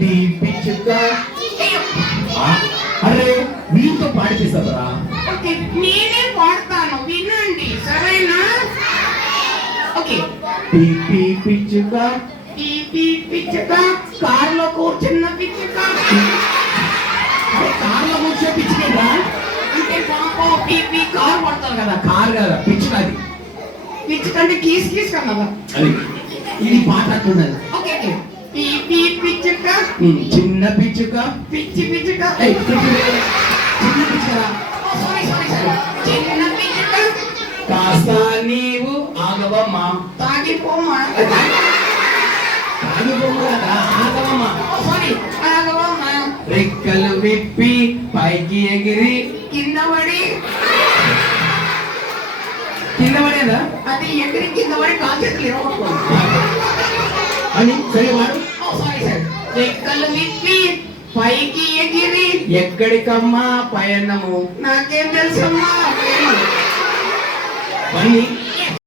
P పిచ్చుక. అరే వీటితో పాడిపిస్తారా? ఓకే నేనే పాడతాను వినండి సరేనా? ఓకే పీ పీ పిచ్చుక. పీ పీ పిచ్చుక కారులో కూర్చున్న పిచ్చుక. అరే కార్లో కూర్చో పిచ్చుకేదా? అంటే పాప పీ పీ కారు పడతారు కదా. కారు కదా పిచ్చుక అది. పిచ్చుక అంటే కీస్ కీస్ కదా. అది ఇది పాట అట్లున్నది. ఓకే ఓకే పీ పీ పిచ్చుక చిన్న పిచ్చుక. పిచ్చి పిచ్చుక. ఏయ్, చిన్న పిచ్చుక. సారీ సారీ సారీ చిన్న పిచ్చుక. కాస్త నీవు ఆగవమ్మా. తాగిపోమా. ఆగిపోము కదా ఆగవమ్మా. సారీ ఆగవమ్మా. రెక్కలు విప్పి పైకి ఎగిరి కింద పడి. కింద పడేదా అది ఎగిరి కింద పడి కాలు చేతులు ఇవ్వకూడదు అని సరే వాడు. సారీ సార్ రెక్కలు విప్పి పైకి ఎగిరి. ఎక్కడికమ్మా పయనము? నాకేం తెలుసమ్మా